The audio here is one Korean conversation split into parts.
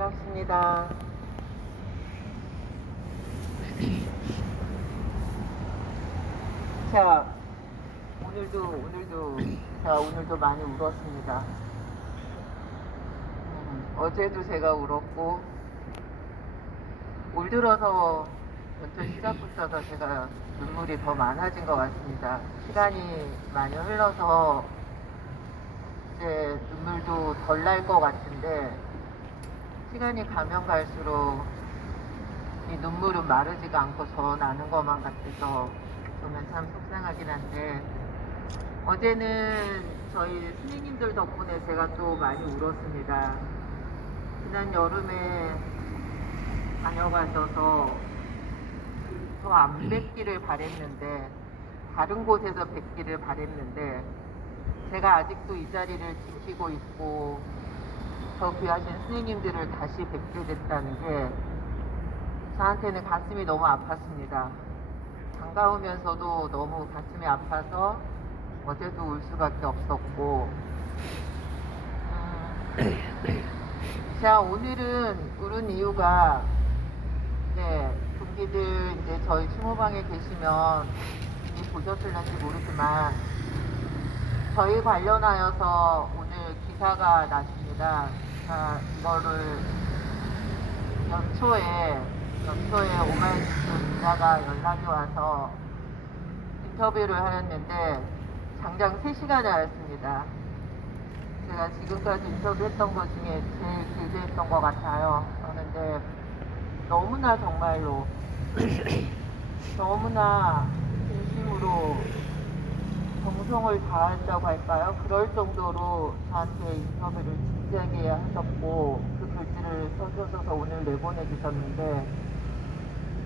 반갑습니다. 자, 오늘도 오늘도 자 오늘도 많이 울었습니다. 음, 어제도 제가 울었고 올 들어서 연초 시작부터 제가 눈물이 더 많아진 것 같습니다. 시간이 많이 흘러서 이제 눈물도 덜 날 것 같은데 시간이 가면 갈수록 이 눈물은 마르지가 않고 저 나는 것만 같아서 저는 참 속상하긴 한데 어제는 저희 선생님들 덕분에 제가 또 많이 울었습니다. 지난 여름에 다녀가셔서 저안 뵙기를 바랬는데 다른 곳에서 뵙기를 바랬는데 제가 아직도 이 자리를 지키고 있고 저 귀하신 스님들을 다시 뵙게 됐다는 게 저한테는 가슴이 너무 아팠습니다. 반가우면서도 너무 가슴이 아파서 어제도 울 수밖에 없었고 음, 자 오늘은 울은 이유가 네 동기들 이제 저희 추모방에 계시면 이미 보셨을는지 모르지만 저희 관련하여서 오늘 기사가 났습니다. 자, 이거를 연초에 연초에 오마이뉴스 기자가 연락이 와서 인터뷰를 하였는데 장장 3시간을 하였습니다. 제가 지금까지 인터뷰했던 것 중에 제일 길게 했던 것 같아요. 그런데 너무나 정말로 너무나 진심으로 정성을 다한다고 할까요? 그럴 정도로 저한테 인터뷰를 진지하게 하셨고 그 글귀를 써주셔서 오늘 내보내주셨는데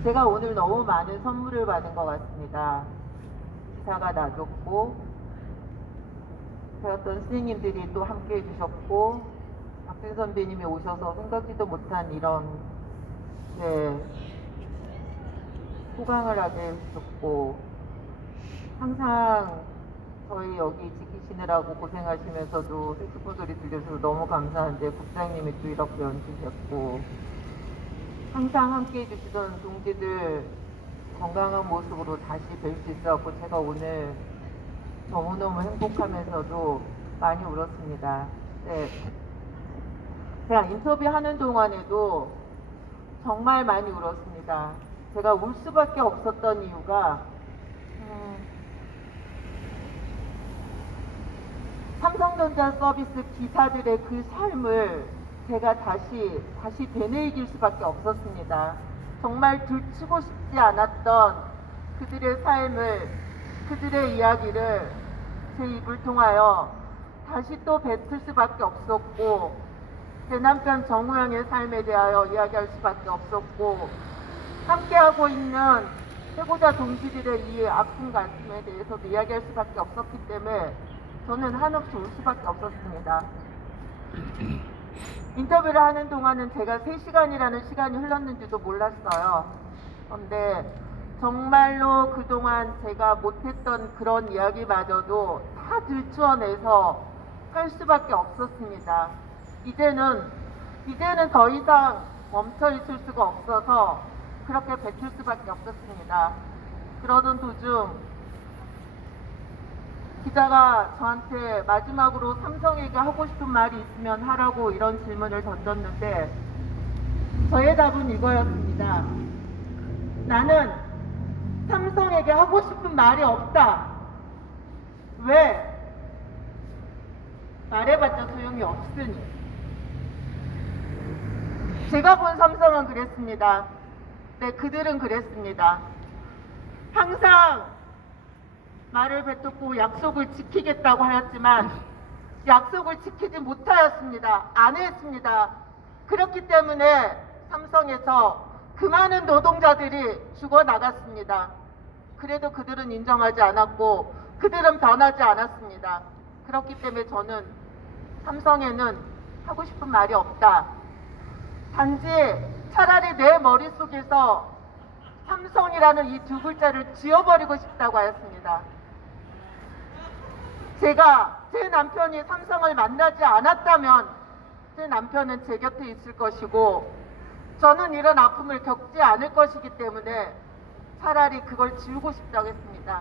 제가 오늘 너무 많은 선물을 받은 것 같습니다. 기사가 나줬고 배웠던 스님들이 또 함께 해주셨고 박준 선배님이 오셔서 생각지도 못한 이런 네, 호강을 하게 해주셨고 항상 저희 여기 지키시느라고 고생하시면서도 소리 들려주셔서 너무 감사한데 국장님이 또 이렇게 얹으셨고 항상 함께 해주시던 동지들 건강한 모습으로 다시 뵐 수 있어서 제가 오늘 너무너무 행복하면서도 많이 울었습니다. 네. 제가 인터뷰하는 동안에도 정말 많이 울었습니다. 제가 울 수밖에 없었던 이유가 음, 삼성전자 서비스 기사들의 그 삶을 제가 다시 다시 되뇌길 수밖에 없었습니다. 정말 들추고 싶지 않았던 그들의 삶을 그들의 이야기를 제 입을 통하여 다시 또 뱉을 수밖에 없었고 제 남편 정우영의 삶에 대하여 이야기할 수밖에 없었고 함께하고 있는 해고자 동지들의 이 아픈 가슴에 대해서도 이야기할 수밖에 없었기 때문에 저는 한없이 울 수밖에 없었습니다. 인터뷰를 하는 동안은 제가 3시간이라는 시간이 흘렀는지도 몰랐어요. 그런데 정말로 그동안 제가 못했던 그런 이야기마저도 다 들추어내서 할 수밖에 없었습니다. 이제는, 이제는 더 이상 멈춰 있을 수가 없어서 그렇게 뱉을 수밖에 없었습니다. 그러던 도중 기자가 저한테 마지막으로 삼성에게 하고 싶은 말이 있으면 하라고 이런 질문을 던졌는데 저의 답은 이거였습니다. 나는 삼성에게 하고 싶은 말이 없다. 왜? 말해봤자 소용이 없으니. 제가 본 삼성은 그랬습니다. 네, 그들은 그랬습니다. 항상 말을 뱉었고 약속을 지키겠다고 하였지만 약속을 지키지 못하였습니다. 안 했습니다. 그렇기 때문에 삼성에서 그 많은 노동자들이 죽어 나갔습니다. 그래도 그들은 인정하지 않았고 그들은 변하지 않았습니다. 그렇기 때문에 저는 삼성에는 하고 싶은 말이 없다. 단지 차라리 내 머릿속에서 삼성이라는 이 두 글자를 지워버리고 싶다고 하였습니다. 제가 제 남편이 삼성을 만나지 않았다면 제 남편은 제 곁에 있을 것이고 저는 이런 아픔을 겪지 않을 것이기 때문에 차라리 그걸 지우고 싶다고 했습니다.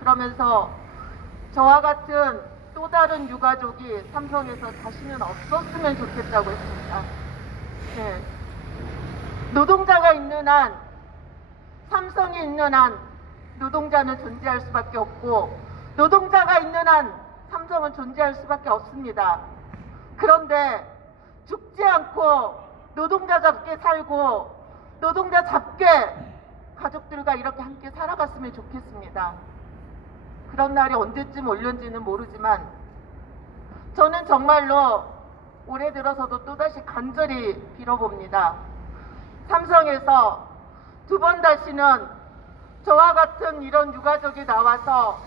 그러면서 저와 같은 또 다른 유가족이 삼성에서 다시는 없었으면 좋겠다고 했습니다. 네. 노동자가 있는 한, 삼성이 있는 한, 노동자는 존재할 수밖에 없고, 노동자가 있는 한, 삼성은 존재할 수밖에 없습니다. 그런데 죽지 않고 노동자답게 살고 노동자답게 가족들과 이렇게 함께 살아갔으면 좋겠습니다. 그런 날이 언제쯤 올는지는 모르지만 저는 정말로 올해 들어서도 또다시 간절히 빌어봅니다. 삼성에서 두 번 다시는 저와 같은 이런 유가족이 나와서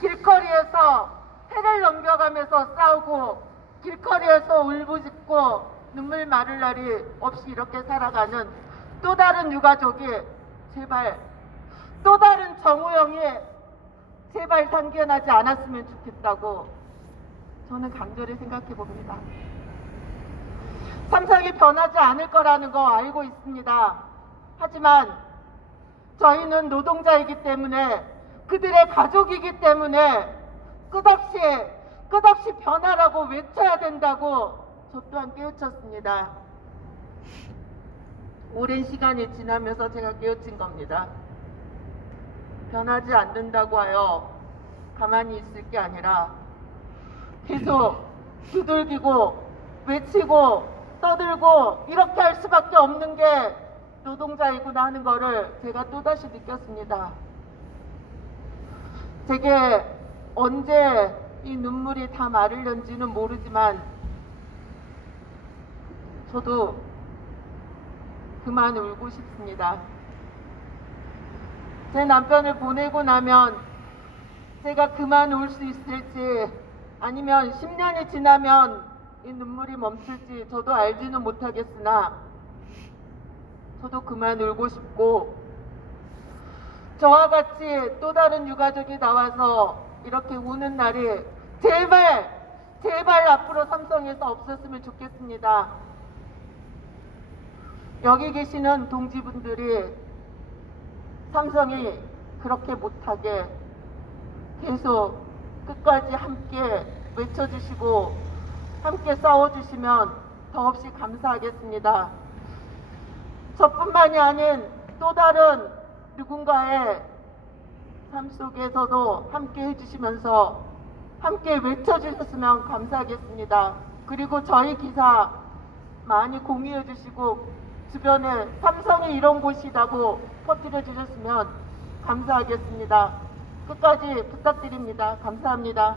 길거리에서 해를 넘겨가면서 싸우고 길거리에서 울부짖고 눈물 마를 날이 없이 이렇게 살아가는 또 다른 유가족이 제발 또 다른 정우영이 제발 상견하지 않았으면 좋겠다고 저는 간절히 생각해 봅니다. 삼성이 변하지 않을 거라는 거 알고 있습니다. 하지만 저희는 노동자이기 때문에 그들의 가족이기 때문에 끝없이 끝없이 변하라고 외쳐야 된다고 저 또한 깨우쳤습니다. 오랜 시간이 지나면서 제가 깨우친 겁니다. 변하지 않는다고 하여 가만히 있을 게 아니라 계속 두들기고 외치고 떠들고 이렇게 할 수밖에 없는 게 노동자이구나 하는 거를 제가 또다시 느꼈습니다. 제게 언제 이 눈물이 다 마르려는지는 모르지만 저도 그만 울고 싶습니다. 제 남편을 보내고 나면 제가 그만 울 수 있을지 아니면 10년이 지나면 이 눈물이 멈출지 저도 알지는 못하겠으나 저도 그만 울고 싶고 저와 같이 또 다른 유가족이 나와서 이렇게 우는 날이 제발 제발 앞으로 삼성에서 없었으면 좋겠습니다. 여기 계시는 동지분들이 삼성이 그렇게 못하게 계속 끝까지 함께 외쳐주시고 함께 싸워주시면 더없이 감사하겠습니다. 저뿐만이 아닌 또 다른 누군가의 삶 속에서도 함께 해주시면서 함께 외쳐주셨으면 감사하겠습니다. 그리고 저희 기사 많이 공유해 주시고 주변에 삼성이 이런 곳이라고 퍼뜨려 주셨으면 감사하겠습니다. 끝까지 부탁드립니다. 감사합니다.